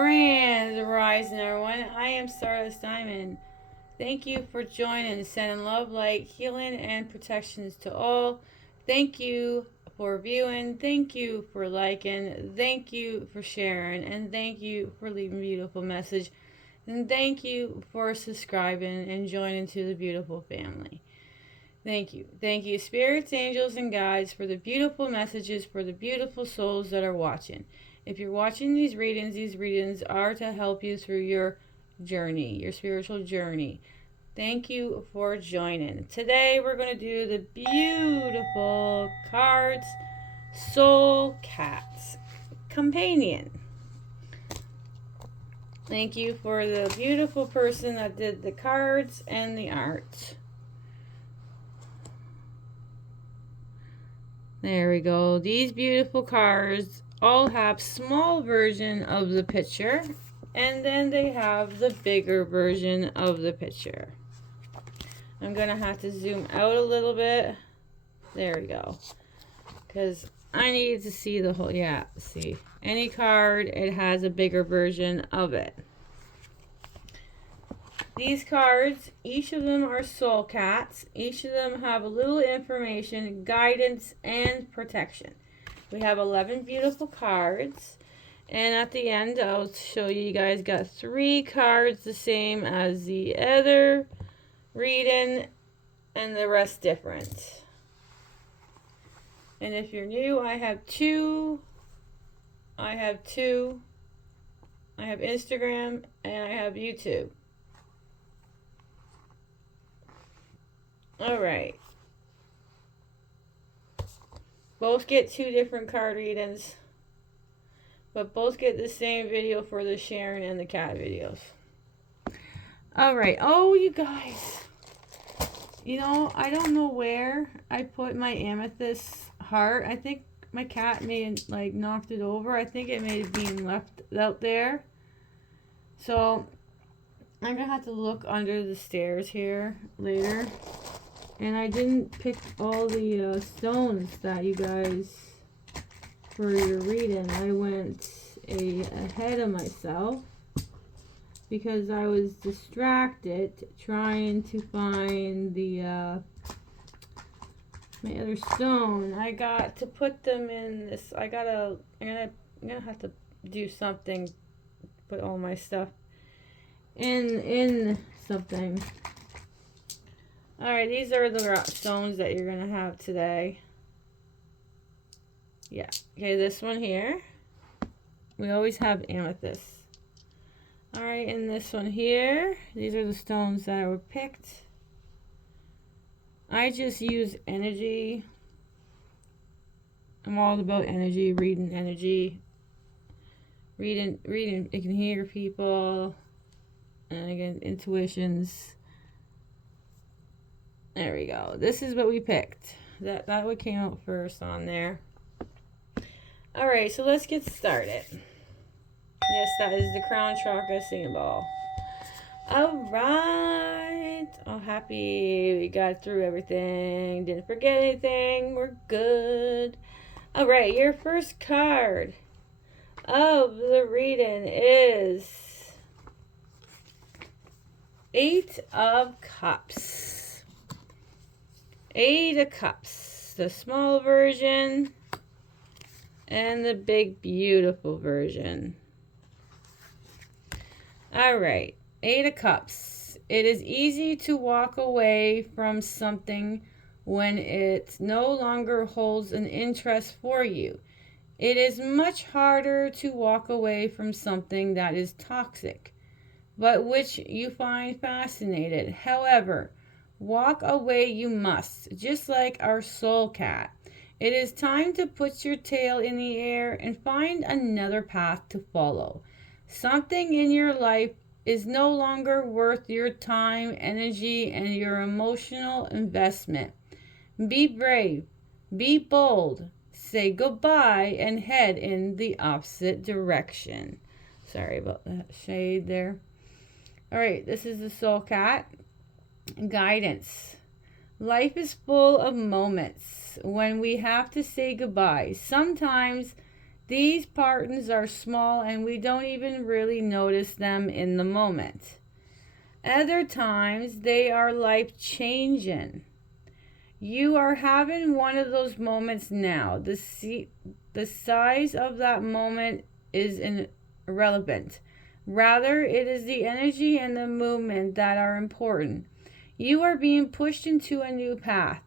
Grand Rising, everyone. I am Stardust Diamond. Thank you for joining. Sending love, light, healing, and protections to all. Thank you for viewing. Thank you for liking. Thank you for sharing. And thank you for leaving a beautiful message. And thank you for subscribing and joining to the beautiful family. Thank you. Thank you, spirits, angels, and guides, for the beautiful messages for the beautiful souls that are watching. If you're watching these readings are to help you through your journey, your spiritual journey. Thank you for joining. Today we're going to do the beautiful cards, Soul Cats Companion. Thank you for the beautiful person that did the cards and the art. There we go. These beautiful cards all have small version of the picture, and then they have the bigger version of the picture. I'm gonna have to zoom out a little bit. There we go. Because I need to see the whole, yeah, see. Any card, it has a bigger version of it. These cards, each of them are soul cats. Each of them have a little information, guidance, and protection. We have 11 beautiful cards. And at the end, I'll show you guys got 3 cards the same as the other reading, and the rest different. And if you're new, I have two. I have Instagram and I have YouTube. Alright. Both get 2 different card readings, but both get the same video for the Sharon and the cat videos. Alright. Oh, you guys. You know, I don't know where I put my amethyst heart. I think my cat may have, like, knocked it over. I think it may have been left out there. So, I'm going to have to look under the stairs here later. And I didn't pick all the stones that you guys, for your reading. I went ahead of myself because I was distracted trying to find the my other stone. I got to put them in this. I'm gonna have to do something. Put all my stuff in something. Alright, these are the stones that you're going to have today. Yeah. Okay, this one here. We always have amethyst. Alright, and this one here. These are the stones that were picked. I just use energy. I'm all about energy, reading energy. Reading, you can hear people. And again, intuitions. There we go. This is what we picked. That what came out first on there. Alright, so let's get started. Yes, that is the crown chakra symbol. Alright. Oh, happy we got through everything. Didn't forget anything. We're good. Alright, your first card of the reading is 8 of Cups. 8 of Cups, the small version and the big beautiful version. Alright, 8 of Cups. It is easy to walk away from something when it no longer holds an interest for you. It is much harder to walk away from something that is toxic, but which you find fascinating. However, walk away you must, just like our soul cat. It is time to put your tail in the air and find another path to follow. Something in your life is no longer worth your time, energy, and your emotional investment. Be brave, be bold, say goodbye, and head in the opposite direction. Sorry about that shade there. Alright, this is the soul cat. Guidance. Life is full of moments when we have to say goodbye. Sometimes These patterns are small and we don't even really notice them in the moment. Other times they are life changing. You are having one of those moments now. The size of that moment is irrelevant. Rather, it is the energy and the movement that are important. You are being pushed into a new path.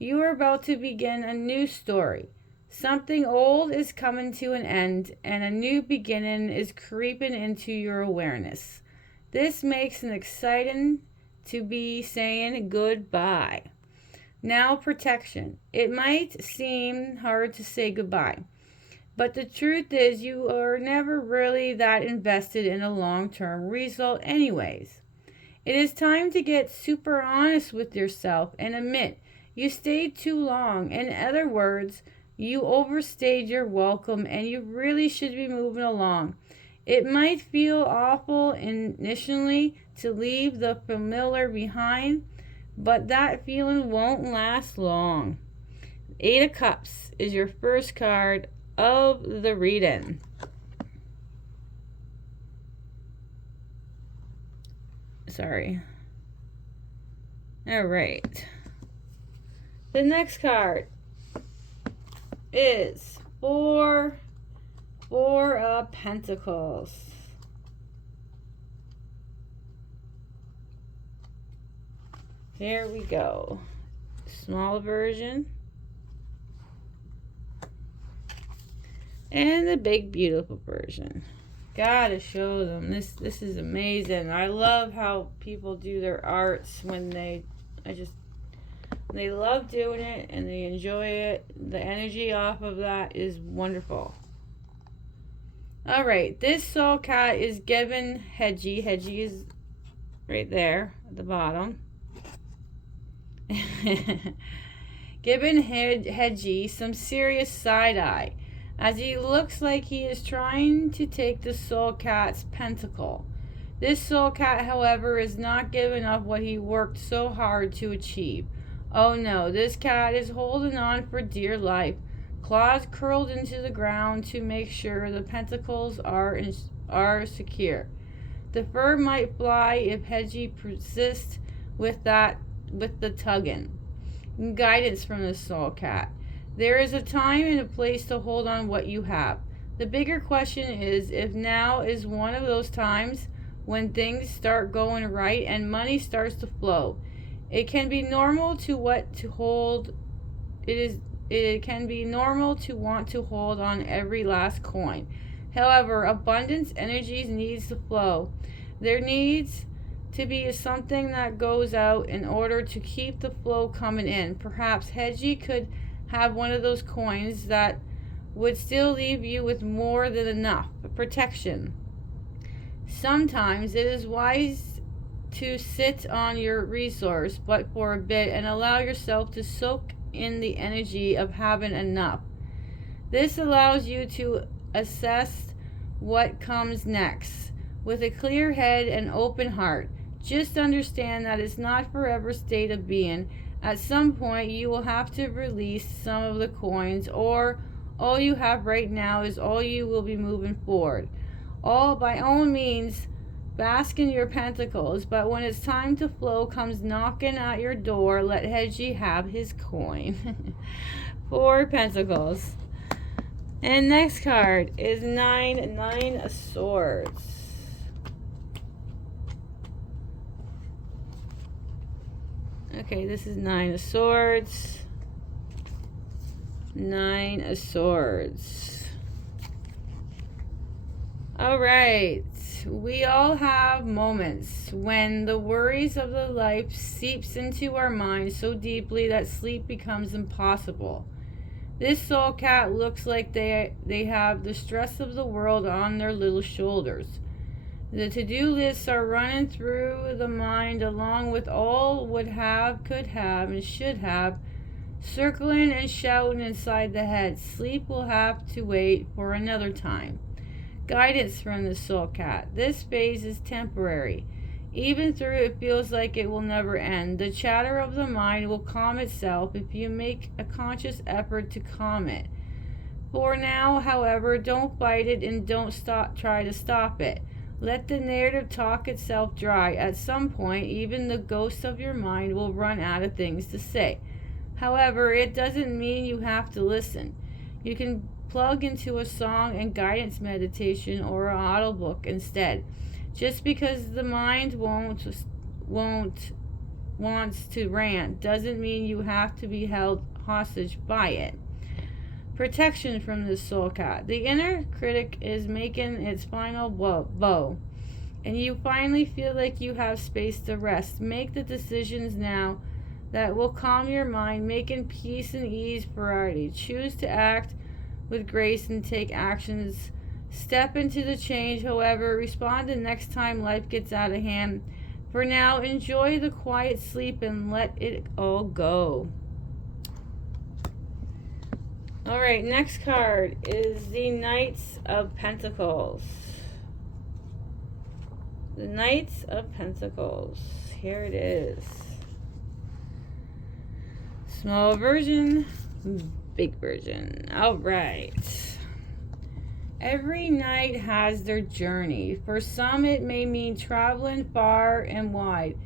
You are about to begin a new story. Something old is coming to an end, and a new beginning is creeping into your awareness. This makes it exciting to be saying goodbye. Now, protection. It might seem hard to say goodbye, but the truth is you are never really that invested in a long-term result anyways. It is time to get super honest with yourself and admit you stayed too long. In other words, you overstayed your welcome and you really should be moving along. It might feel awful initially to leave the familiar behind, but that feeling won't last long. Eight of Cups is your first card of the reading. Sorry. All right. The next card is Four of Pentacles. Here we go. Small version. And the big beautiful version. Gotta show them. This is amazing. I love how people do their arts when they love doing it and they enjoy it. The energy off of that is wonderful. Alright, this soul cat is giving Hedgie. Hedgie is right there at the bottom. Giving Hedgie some serious side-eye as he looks like he is trying to take the soul cat's pentacle. This soul cat, however, is not giving up what he worked so hard to achieve. Oh no, this cat is holding on for dear life, claws curled into the ground to make sure the pentacles are secure. The fur might fly if Hedgie persists with the tugging. Guidance from the soul cat. There is a time and a place to hold on what you have. The bigger question is if now is one of those times when things start going right and money starts to flow. It can be normal to hold. It can be normal to want to hold on every last coin. However, abundance energies needs to flow. There needs to be something that goes out in order to keep the flow coming in. Perhaps Hedgie could have one of those coins that would still leave you with more than enough protection. Sometimes it is wise to sit on your resource but for a bit and allow yourself to soak in the energy of having enough. This allows you to assess what comes next with a clear head and open heart. Just understand that it's not forever state of being. At some point you will have to release some of the coins, or all you have right now is all you will be moving forward. By all means, bask in your pentacles, but when it's time to flow comes knocking at your door, let Hedgie have his coin. 4 Pentacles. And next card is Nine of Swords. Okay, this is 9 of Swords. 9 of Swords. All right. We all have moments when the worries of the life seeps into our minds so deeply that sleep becomes impossible. This soul cat looks like they have the stress of the world on their little shoulders. The to-do lists are running through the mind along with all would have, could have, and should have, circling and shouting inside the head. Sleep will have to wait for another time. Guidance from the soul cat. This phase is temporary. Even though it feels like it will never end, the chatter of the mind will calm itself if you make a conscious effort to calm it. For now, however, don't fight it and don't try to stop it. Let the narrative talk itself dry. At some point, even the ghost of your mind will run out of things to say. However, it doesn't mean you have to listen. You can plug into a song and guidance meditation or an audiobook instead. Just because the mind wants to rant doesn't mean you have to be held hostage by it. Protection from the soul cat. The inner critic is making its final bow, and you finally feel like you have space to rest. Make the decisions now that will calm your mind, making peace and ease priority. Choose to act with grace and take actions. Step into the change, however, respond the next time life gets out of hand. For now, enjoy the quiet sleep and let it all go. Alright, next card is the Knights of Pentacles. The Knights of Pentacles. Here it is. Small version, big version. Alright. Every knight has their journey. For some, it may mean traveling far and wide.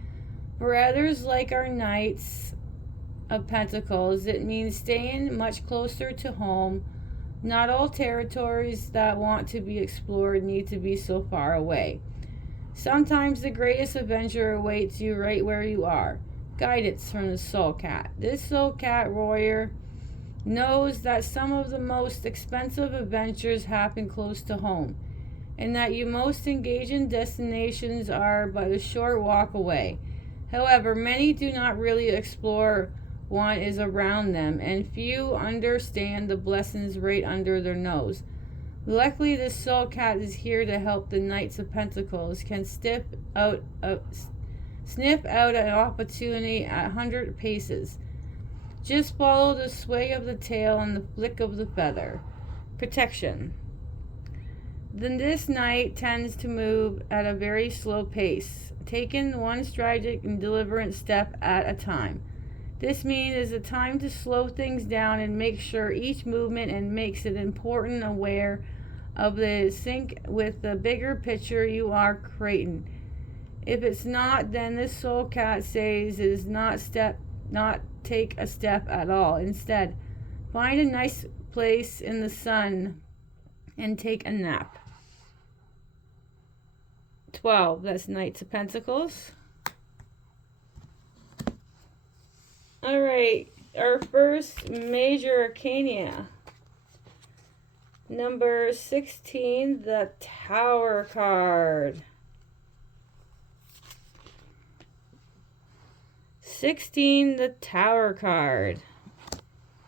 For others, like our Knights of Pentacles, it means staying much closer to home. Not all territories that want to be explored need to be so far away. Sometimes the greatest adventure awaits you right where you are. Guidance from the Soul Cat. This Soul Cat warrior knows that some of the most expensive adventures happen close to home, and that your most engaging destinations are but a short walk away. However, many do not really explore what is around them, and few understand the blessings right under their nose. Luckily, this Soul Cat is here to help the Knights of Pentacles can sniff out an opportunity at 100 paces. Just follow the sway of the tail and the flick of the feather. Protection. Then this knight tends to move at a very slow pace, taking one strategic and deliberate step at a time. This means it's a time to slow things down and make sure each movement and makes it important aware of the sync with the bigger picture you are creating. If it's not, then this Soul Cat says it is not take a step at all. Instead, find a nice place in the sun and take a nap. 12, that's Knights of Pentacles. Alright, our first major arcana. Number 16, the Tower card. 16, the Tower card.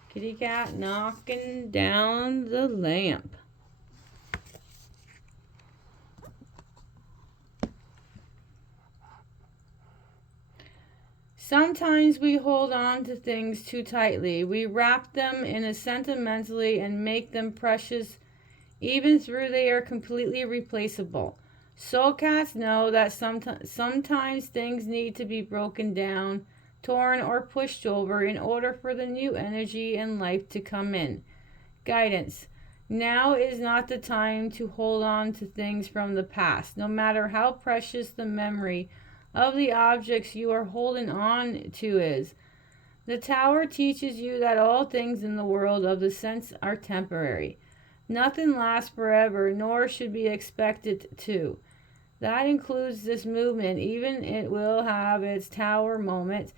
Kitty cat knocking down the lamp. Sometimes we hold on to things too tightly. We wrap them in a sentimentally and make them precious, even though they are completely replaceable. Soul Cats know that sometimes things need to be broken down, torn, or pushed over in order for the new energy and life to come in. Guidance. Now is not the time to hold on to things from the past, no matter how precious the memory of the objects you are holding on to is. The Tower teaches you that all things in the world of the sense are temporary. Nothing lasts forever, nor should be expected to. That includes this movement, even it will have its tower moment,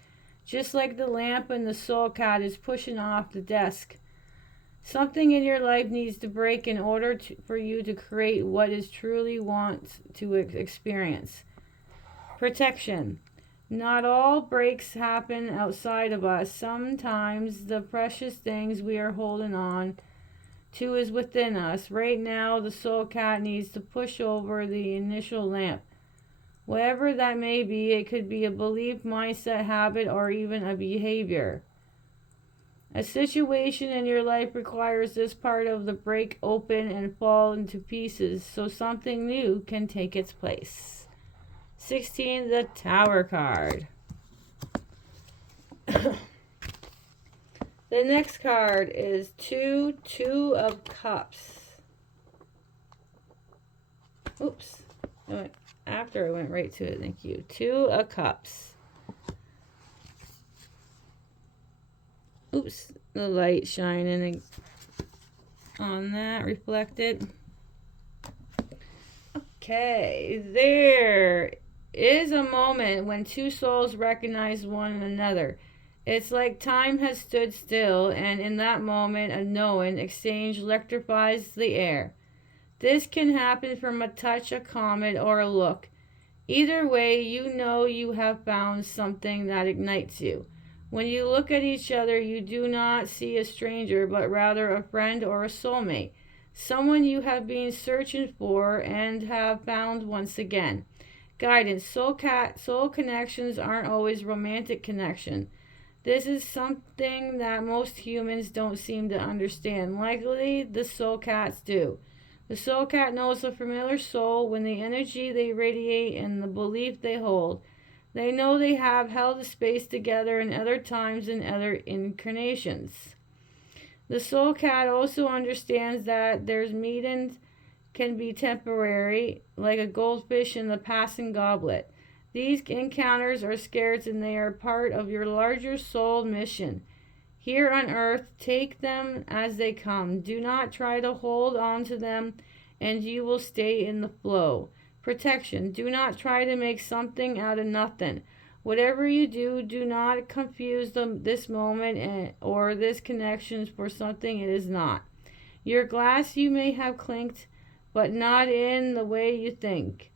just like the lamp and the Soul Cat is pushing off the desk. Something in your life needs to break in order for you to create what is truly want to experience. Protection. Not all breaks happen outside of us. Sometimes the precious things we are holding on to is within us. Right now, the Soul Cat needs to push over the initial lamp. Whatever that may be, it could be a belief, mindset, habit, or even a behavior. A situation in your life requires this part of the break open and fall into pieces so something new can take its place. 16, the Tower card. The next card is Two of Cups. Oops. After I went right to it, thank you. Two of Cups. Oops, the light shining on that, reflected. Okay, there is a moment when two souls recognize one another. It's like time has stood still, and in that moment, a knowing exchange electrifies the air. This can happen from a touch, a comment, or a look. Either way, you know you have found something that ignites you. When you look at each other, you do not see a stranger, but rather a friend or a soulmate. Someone you have been searching for and have found once again. Guidance. Soul connections aren't always romantic connection. This is something that most humans don't seem to understand. Likely, the soul cats do. The soul cat knows a familiar soul when the energy they radiate and the belief they hold. They know they have held a space together in other times and other incarnations. The soul cat also understands that their meetings can be temporary, like a goldfish in the passing goblet. These encounters are scarce and they are part of your larger soul mission. Here on earth, take them as they come. Do not try to hold on to them, and you will stay in the flow. Protection. Do not try to make something out of nothing. Whatever you do, do not confuse this moment or this connection for something it is not. Your glass you may have clinked, but not in the way you think.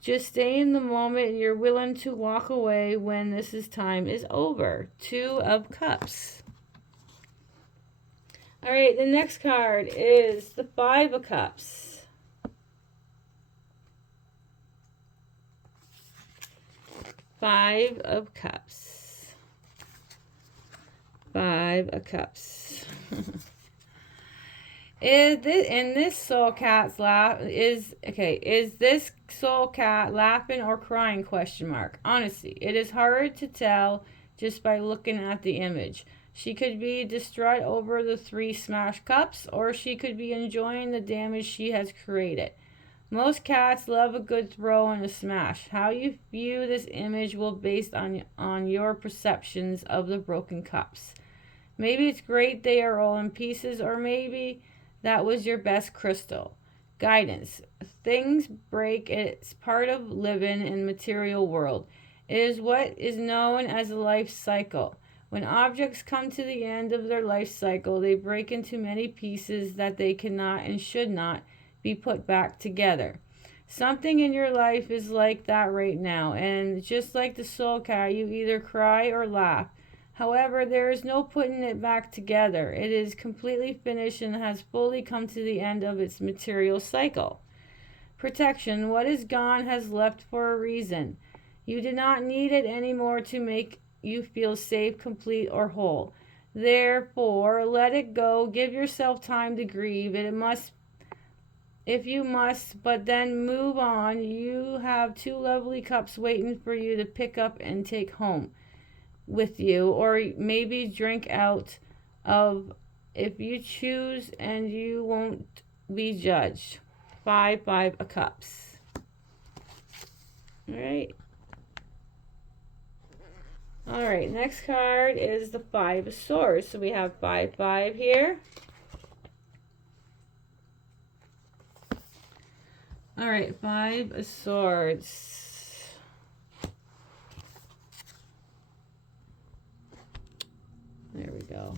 Just stay in the moment and you're willing to walk away when time is over. Two of Cups. All right, the next card is the Five of Cups. Five of Cups. Five of Cups. Is this soul cat's laugh is this soul cat laughing or crying? Question mark. Honestly, it is hard to tell just by looking at the image. She could be distraught over the 3 smashed cups, or she could be enjoying the damage she has created. Most cats love a good throw and a smash. How you view this image will be based on your perceptions of the broken cups. Maybe it's great they are all in pieces, or maybe that was your best crystal. Guidance. Things break. It's part of living in the material world. It is what is known as a life cycle. When objects come to the end of their life cycle, they break into many pieces that they cannot and should not be put back together. Something in your life is like that right now, and just like the soul cat, you either cry or laugh. However, there is no putting it back together. It is completely finished and has fully come to the end of its material cycle. Protection. What is gone has left for a reason. You do not need it anymore to make you feel safe, complete, or whole. Therefore, let it go. Give yourself time to grieve. If you must, but then move on. You have 2 lovely cups waiting for you to pick up and take home with you, or maybe drink out of if you choose, and you won't be judged. Five of Cups. All right, next card is the 5 of Swords. So we have 5 here. All right, 5 of Swords. There we go.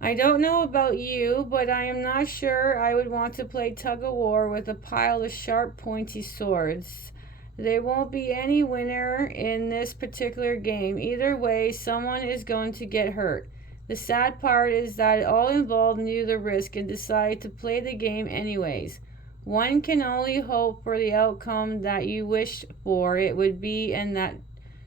I don't know about you, but I am not sure I would want to play tug of war with a pile of sharp, pointy swords. There won't be any winner in this particular game. Either way, someone is going to get hurt. The sad part is that all involved knew the risk and decided to play the game anyways. One can only hope for the outcome that you wished for it would be, and that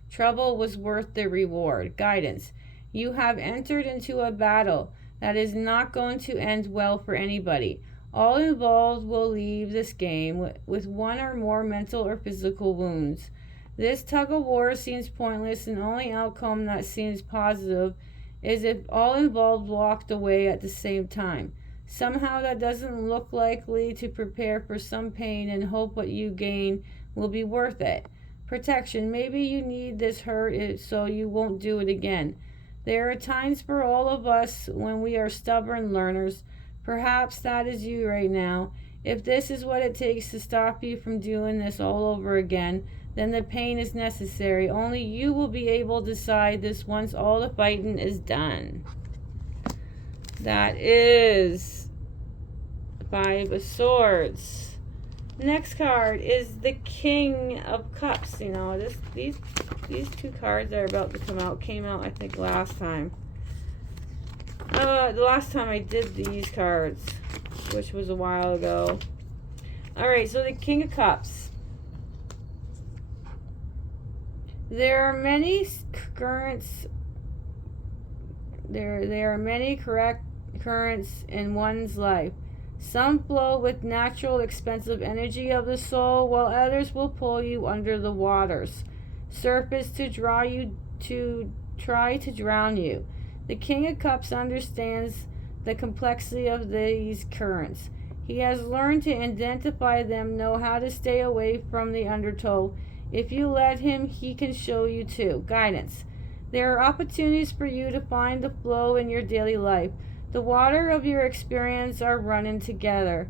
trouble was worth the reward. Guidance. You have entered into a battle that is not going to end well for anybody. All involved will leave this game with 1 or more mental or physical wounds. This tug of war seems pointless, and the only outcome that seems positive is if all involved walked away at the same time. Somehow that doesn't look likely to prepare for some pain and hope what you gain will be worth it. Protection. Maybe you need this hurt so you won't do it again. There are times for all of us when we are stubborn learners. Perhaps that is you right now. If this is what it takes to stop you from doing this all over again, then the pain is necessary. Only you will be able to decide this once all the fighting is done. That is Five of Swords. Next card is the King of Cups. You know, these two cards that are about to come out came out, I think, last time. The last time I did these cards, which was a while ago. Alright, so the King of Cups. There are many currents. There are many correct currents in one's life. Some flow with natural expensive energy of the soul, while others will pull you under the water's surface to draw you to try to drown you. The King of Cups understands the complexity of these currents. He has learned to identify them, know how to stay away from the undertow. If you let him, he can show you too. Guidance. There are opportunities for you to find the flow in your daily life. The water of your experience are running together.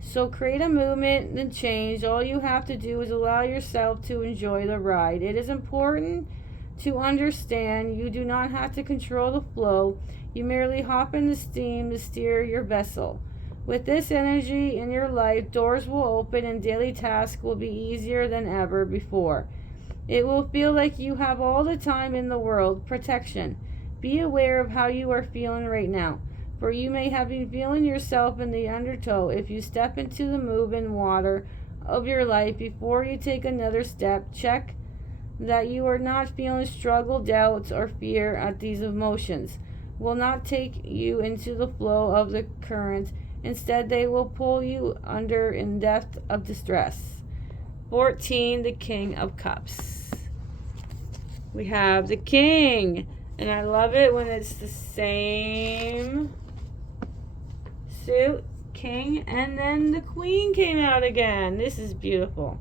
So create a movement and change. All you have to do is allow yourself to enjoy the ride. It is important to understand you do not have to control the flow. You merely hop in the steam to steer your vessel. With this energy in your life, doors will open and daily tasks will be easier than ever before. It will feel like you have all the time in the world. Protection. Be aware of how you are feeling right now, for you may have been feeling yourself in the undertow. If you step into the moving water of your life before you take another step, check that you are not feeling struggle, doubts, or fear at these emotions will not take you into the flow of the current. Instead, they will pull you under in depth of distress. 14, the King of Cups. We have the King, and I love it when it's the same suit, King, and then the Queen came out again. This is beautiful.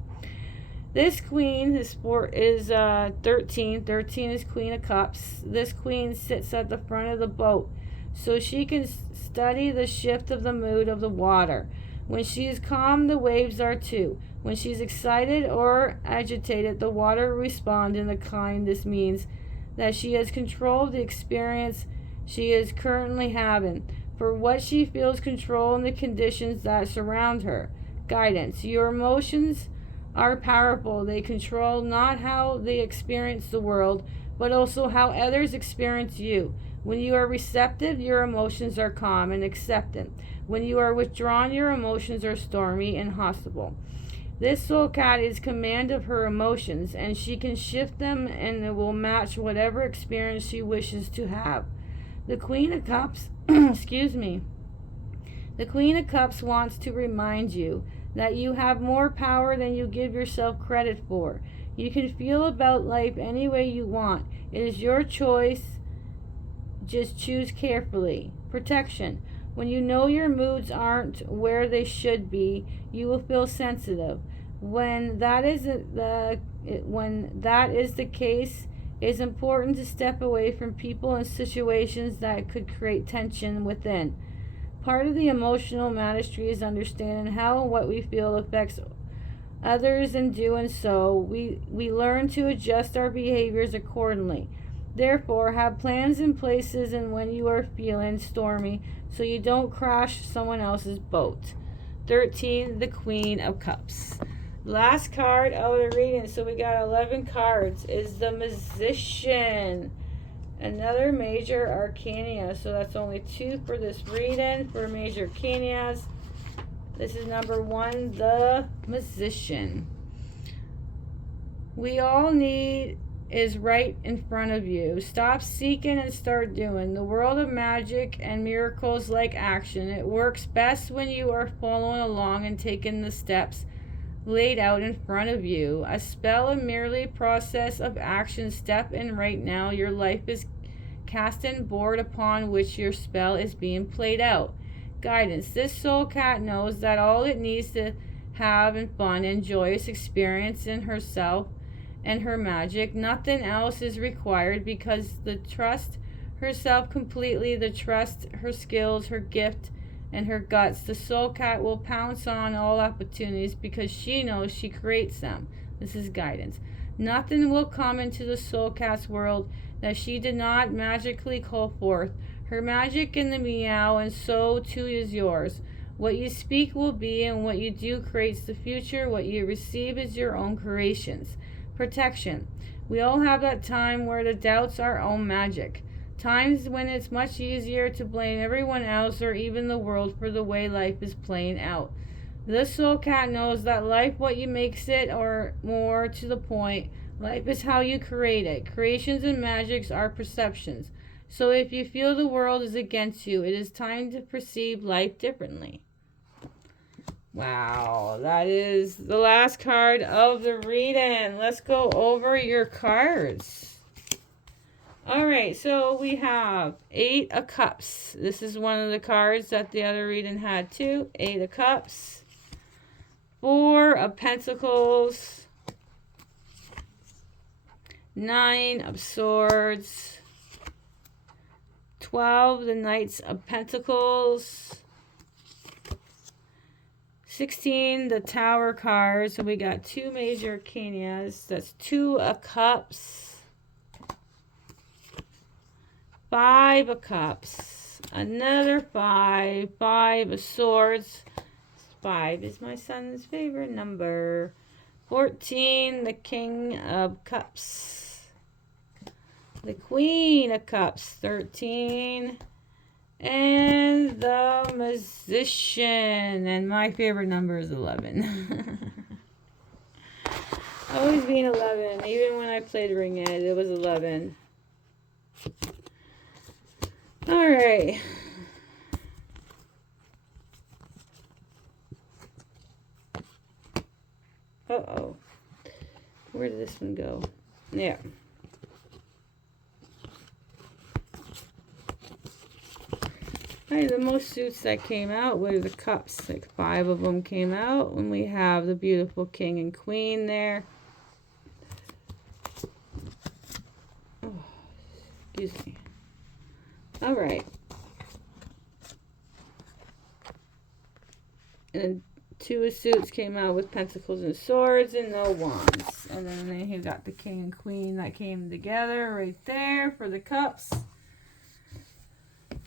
This Queen, this sport is 13. 13 is Queen of Cups. This Queen sits at the front of the boat so she can study the shift of the mood of the water. When she is calm, the waves are too. When she's excited or agitated, the water responds in the kind. This means that she has control of the experience she is currently having. For what she feels control in the conditions that surround her. Guidance. Your emotions are powerful. They control not how they experience the world, but also how others experience you. When you are receptive, your emotions are calm and acceptant. When you are withdrawn, your emotions are stormy and hostile. This soul cat is command of her emotions, and she can shift them and it will match whatever experience she wishes to have. The Queen of Cups, excuse me. The Queen of Cups wants to remind you that you have more power than you give yourself credit for. You can feel about life any way you want. It is your choice. Just choose carefully. Protection. When you know your moods aren't where they should be, you will feel sensitive. When that is the case, it is important to step away from people and situations that could create tension within. Part of the emotional mastery is understanding how and what we feel affects others. In doing so, we learn to adjust our behaviors accordingly. Therefore, have plans in places and when you are feeling stormy so you don't crash someone else's boat. 13, the Queen of Cups. Last card of the reading, so we got 11 cards, is the Magician. Another major arcana, so that's only 2 for this reading for major arcanas. This is number 1, the Magician. We all need is right in front of you. Stop seeking and start doing. The world of magic and miracles like action. It works best when you are following along and taking the steps laid out in front of you. A spell is merely process of action. Step in right now. Your life is cast and board upon which your spell is being played out. Guidance. This soul cat knows that all it needs to have and fun and joyous experience in herself and her magic. Nothing else is required because the trust herself completely, the trust her skills, her gift, and her guts. The soul cat will pounce on all opportunities because she knows she creates them. This is guidance. Nothing will come into the soul cat's world that she did not magically call forth. Her magic in the meow, and so too is yours. What you speak will be, and what you do creates the future. What you receive is your own creations. Protection. We all have that time where the doubts our own magic. Times when it's much easier to blame everyone else or even the world for the way life is playing out. The soul cat knows that life, what you makes it, or more to the point, life is how you create it. Creations and magics are perceptions. So if you feel the world is against you, it is time to perceive life differently. Wow, that is the last card of the reading. Let's go over your cards. All right, so we have 8 of Cups. This is one of the cards that the other reading had too. 8 of Cups. 4 of Pentacles. 9 of Swords. 12, the Knights of Pentacles. 16, the Tower card. So we got 2 major arcanas. That's 2 of Cups. 5 of Cups. Another 5. 5 of Swords. 5 is my son's favorite number. 14, the King of Cups. The Queen of Cups. 13. And the Magician. And my favorite number is 11. Always being 11. Even when I played Ring it was 11. Alright. Uh-oh. Where did this one go? Yeah. Alright, the most suits that came out were the cups. Like 5 of them came out. And we have the beautiful king and queen there. Oh, excuse me. Alright. And 2 of suits came out with pentacles and swords and no wands. And then you got the king and queen that came together right there for the cups.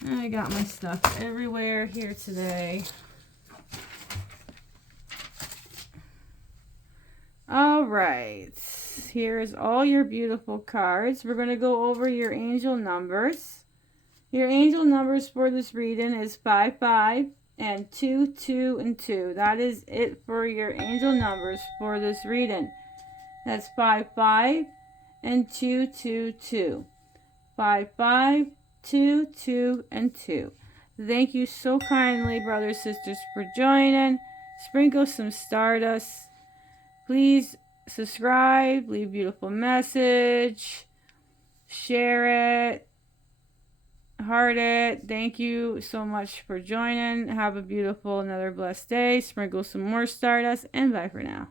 I got my stuff everywhere here today. Alright. Here's all your beautiful cards. We're going to go over your angel numbers. Your angel numbers for this reading is 5, 5, and 2, 2, and 2. That is it for your angel numbers for this reading. That's 5, 5, and 2, 2, 2. 5, 5, 2, 2, and 2. Thank you so kindly, brothers, sisters, for joining. Sprinkle some stardust. Please subscribe, leave a beautiful message, share it, heart it. Thank you so much for joining. Have a beautiful, another blessed day. Sprinkle some more stardust, and bye for now.